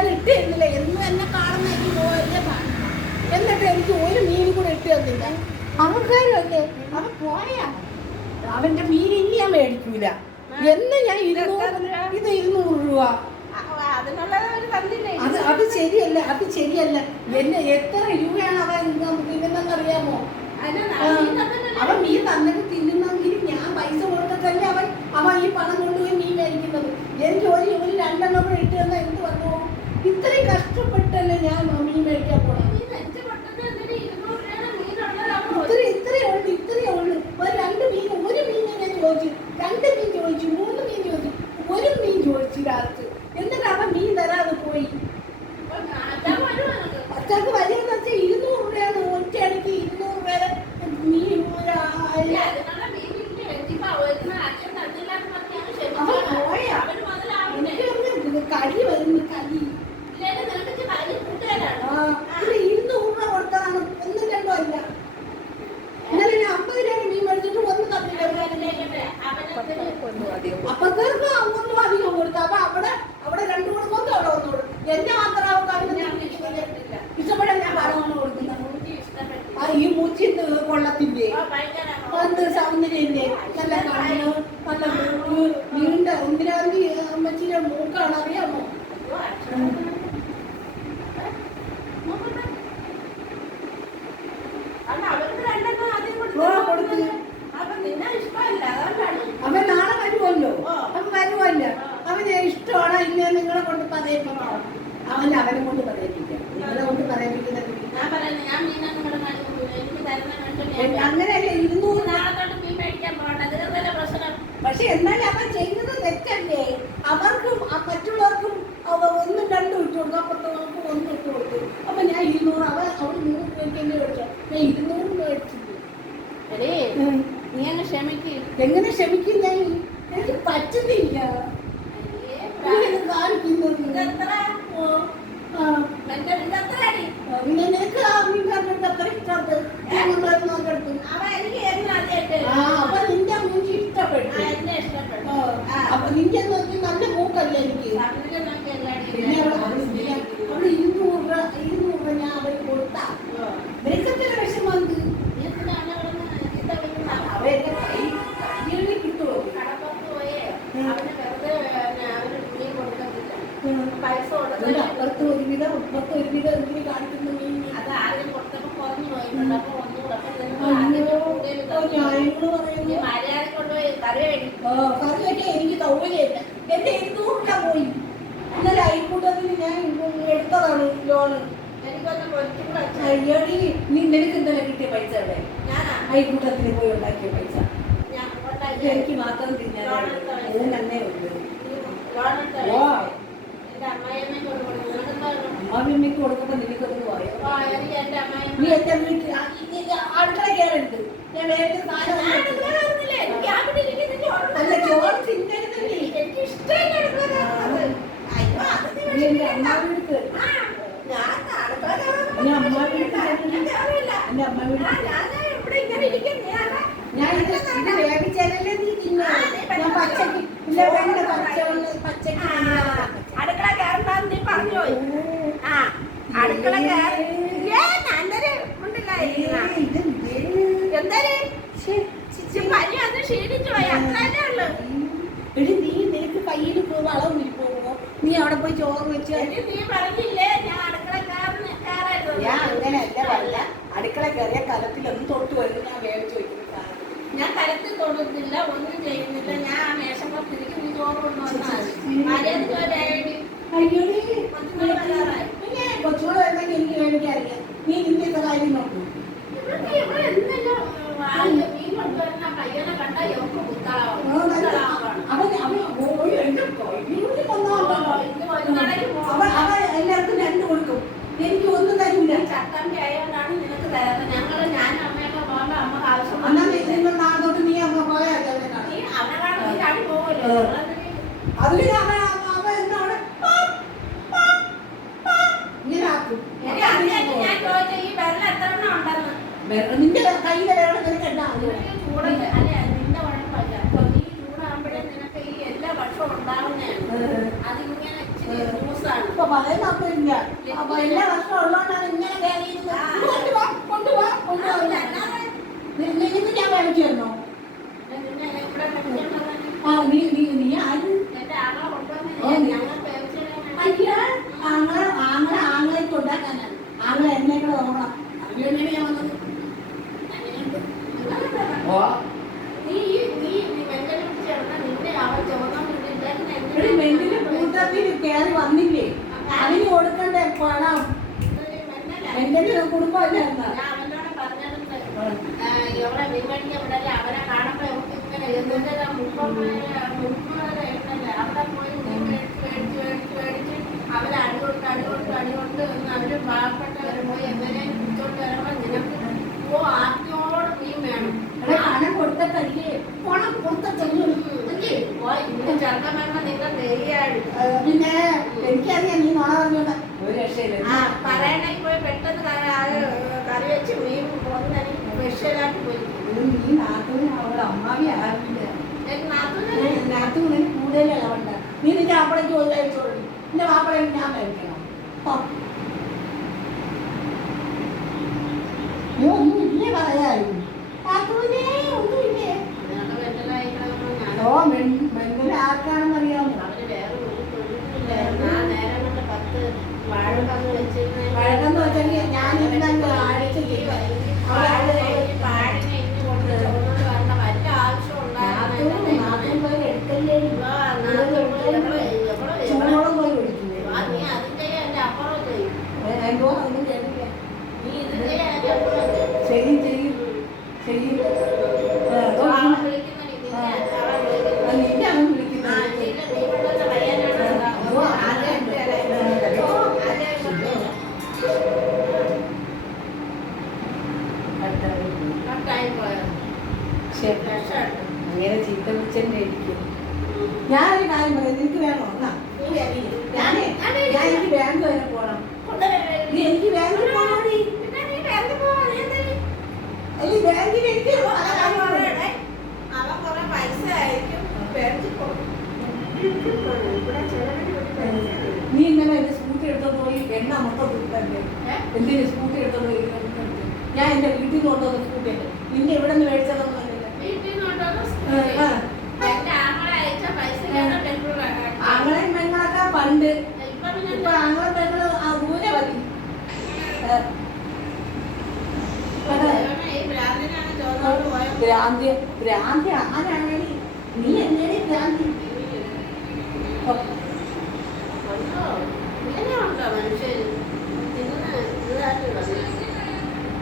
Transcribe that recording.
ഇയാൾ ഇട്ട് തരുന്നില്ല എന്ന് തന്നെ കാണുന്ന എനിക്ക് പോയല്ലേ എന്നിട്ട് എനിക്ക് ഒരു മീൻ കൂടെ ഇട്ട് തന്നില്ല. അഹങ്കാരമല്ലേ അവൻ പോയാ. അവന്റെ മീൻ ഇനി ഞാൻ മേടിക്കൂല. എന്ന് ഞാൻ ഇരുന്നൂറ് ഇത് ഇരുന്നൂറ് രൂപ. അത് അത് ശരിയല്ല അത് ശരിയല്ല. എന്നെ എത്ര രൂപയാണ് അവൻ തിന്നുന്നതെന്ന് അറിയാമോ അവൻ മീൻ തന്നിട്ട് തിന്നുന്നെങ്കിൽ ഞാൻ പൈസ കൊടുത്തിട്ടല്ലേ അവൻ അവൻ ഈ പണം കൊണ്ടുപോയി മീൻ മേടിക്കുന്നത്. എനിക്ക് ഒരു ഒരു രണ്ടെണ്ണം ഇട്ട് തന്നാൽ എന്ത് വന്നു ഇത്രയും കഷ്ടപ്പെട്ടല്ലേ ഞാൻ മമ്മി മേടിക്കാൻ എന്ത് കൊള്ളത്തിന്റെ എന്ത് സൗന്ദര്യന്റെ നല്ല കണ്ണ് നല്ല നീണ്ട ഒന്നിരാന്തി അമ്മച്ചിയുടെ മൂക്കാണ് അറിയാമോ? പക്ഷെ എന്നാലും അവൻ ചെയ്യുന്നത് തെറ്റല്ലേ? അവർക്കും മറ്റുള്ളവർക്കും അവ ഒന്നും രണ്ടും ഇട്ട് കൊടുക്കും അപ്പുറത്തവർക്ക് ഒന്നും ഇട്ട് കൊടുക്കും അപ്പൊ ഞാൻ ഇരുന്നൂറ് അവ അവർ നൂറ് രൂപയ്ക്ക് തന്നെ ഞാൻ ഇരുന്നൂറ് മേടിച്ചില്ല നീ എന്നെ ക്ഷമിക്ക്. എങ്ങനെ ക്ഷമിക്കും ഞാൻ? എനിക്ക് പറ്റുന്നില്ല. നിനക്ക് ആ. അവ എനിക്ക് കറി വെട്ടി എനിക്ക് തൗകയില്ല എന്റെ ഇരുന്നൂറിനാ പോയി. ഇന്നലെ അയൽക്കൂട്ടത്തിൽ ഞാൻ എടുത്തതാണ് ലോണ്. അയ്യടി നീ നിനക്ക് ഇന്നലെ കിട്ടിയ പൈസ അവിടെ അയൽക്കൂട്ടത്തിൽ പോയി ഉണ്ടാക്കിയ പൈസ. എനിക്ക് മാത്രം തിന്നാൻ നന്നേ ഉള്ളൂ. ഓ അമ്മാവിയമ്മയ്ക്ക് കൊടുക്കുമ്പോ നിനക്കൊന്ന് പറയാം. നീ എന്റെ വീട്ടിൽ അടുക്കള കയറുണ്ട് ഞാൻ വേറെ സാധനം അടുക്കള നീ അന്ന് എടി നീ നിനക്ക് നീ അവിടെ പോയി ചോറ് വെച്ച് നീ പറഞ്ഞില്ലേ ഞാൻ അടുക്കള കയറുന്നു ഞാൻ അങ്ങനെയല്ല പറഞ്ഞ അടുക്കള കയറിയ കലത്തിലൊന്നും തൊട്ട് വരുന്നു ഞാൻ വേവിച്ചു വയ്ക്കും ഞാൻ കരത്തിൽ കൊടുത്തില്ല ഒന്നും ചെയ്യുന്നില്ല. ഞാൻ ആ മേശം പുറത്തിരിക്കും ചോറ് കൊണ്ടുവന്നാൽ മര്യാദ അയ്യോ നിന്റെ കയ്യിലെ വിരളം നിനക്ക് എന്താ ഇപ്പൊ പറയുന്ന അപ്പൊ ഇല്ല അപ്പൊ എല്ലാ വർഷം ഉള്ളതുകൊണ്ടാണ് ഇങ്ങനെ കൊണ്ടുപോവാ കൊണ്ടുപോവാ കൊണ്ടുപോകില്ല ഞാൻ കാണിച്ചു തന്നോ ആ നീ നീ നീ ആരും? ഓ കൊടുക്കണ്ടേ പണം. എന്റെ കുടുംബമല്ലേ എന്നാ ഞാൻ അവനോട് പറഞ്ഞിട്ടുണ്ട് എവിടെ വിമണിക്ക് ഇവിടെ അവനെ കാണുമ്പോ ഇങ്ങനെ എന്തിന്റെ മുപ്പന്മാരെ മുപ്പന്മാരെ എണ്ണല്ലേ അവിടെ പോയി മേടിച്ച് മേടിച്ച് മേടിച്ച് മേടിച്ച് അവരെ അടികൊണ്ട് അടികൊണ്ട് അടികൊണ്ട് അവർ പാവപ്പെട്ടവര് പോയി എങ്ങനെ പിടിച്ചോണ്ട് വരുമ്പോ നിനക്ക് ഓ ആദ്യോട് മീൻ വേണം. പണം കൊടുത്തിട്ടല്ലേ? പണം കൊടുത്തിട്ടല്ലേ? അല്ലേ? ഓ ഇന്ന് ചെറുക്കം വരുമ്പോ നിങ്ങൾ നെയ്യാടി പിന്നെ എനിക്കറിയാം നീ നോണ പറഞ്ഞോണ്ട ഒരു രക്ഷയില്ല ആ പറയണേ പോയി പെട്ടെന്ന് കറി അത് കറി വെച്ച് മീൻ സ്പെഷ്യലായിട്ട് പോയി. നീ നാട്ടിന് അവളെ അമ്മാവി നാത്തൂനല്ലേ നാട്ടിന് കൂടുതലല്ല വേണ്ട നീ നിന്റെ മാപ്പിളയ്ക്ക് ജോലി കഴിച്ചോളൂ. നിന്റെ മാപ്പിള ഞാൻ കഴിക്കണം. നീ ഒന്നും ഇല്ലേ പറയായിരുന്നു നാത്തൂനേ വെറ്റലായിട്ടാകുമ്പോൾ ഞാൻ. ഓ മെന്റൽ ആർക്കാണെന്നറിയാമോ അവർ വേറെ ഒരു തൊഴിലില്ലായിരുന്നു. ആ നേരം കൊണ്ട് പത്ത് വാഴക്കന്ന് വെച്ചെങ്കിൽ ഞാൻ ഇന്നങ്ങ് ആഴ്ച ചെയ്യും അങ്ങനെ ചീത്ത വിളിച്ചെന്നെ ഇരിക്കും ഞാനൊരു കാര്യം പറയാം നിനക്ക് വേണോ എന്നാ. ഞാനേ ഞാൻ എനിക്ക് ബാങ്ക് വരെ പോണം. നീ എനിക്ക് ബാങ്കിൽ നീ എനിക്ക് അവൻ. കുറേ- പൈസ ബാങ്കിൽ പോകും. നീ ഇന്നലെ എന്റെ സ്കൂട്ടി എടുത്തോണ്ട് പോയി എണ്ണ മൊത്തം കൊടുക്കണ്ടേ ഏ? എന്തിനു സ്കൂട്ടി എടുത്തോണ്ട് പോയി? ഞാൻ എന്റെ വീട്ടിൽ നിന്ന് കൊണ്ടുവന്ന സ്കൂട്ടി അല്ലേ നിന്നെ എവിടെ നിന്ന് മേടിച്ചതൊന്നുമല്ല ആങ്ങളെ പെങ്ങളൊക്കെ പണ്ട് ഇപ്പൊ ആങ്ങളെ പെങ്ങൾ ദൂരെ മതി ഭ്രാന്തി ഭ്രാന്തി ആരാണെങ്കിൽ നീ എങ്ങനെ ഭ്രാന്തി മനുഷ്യൻ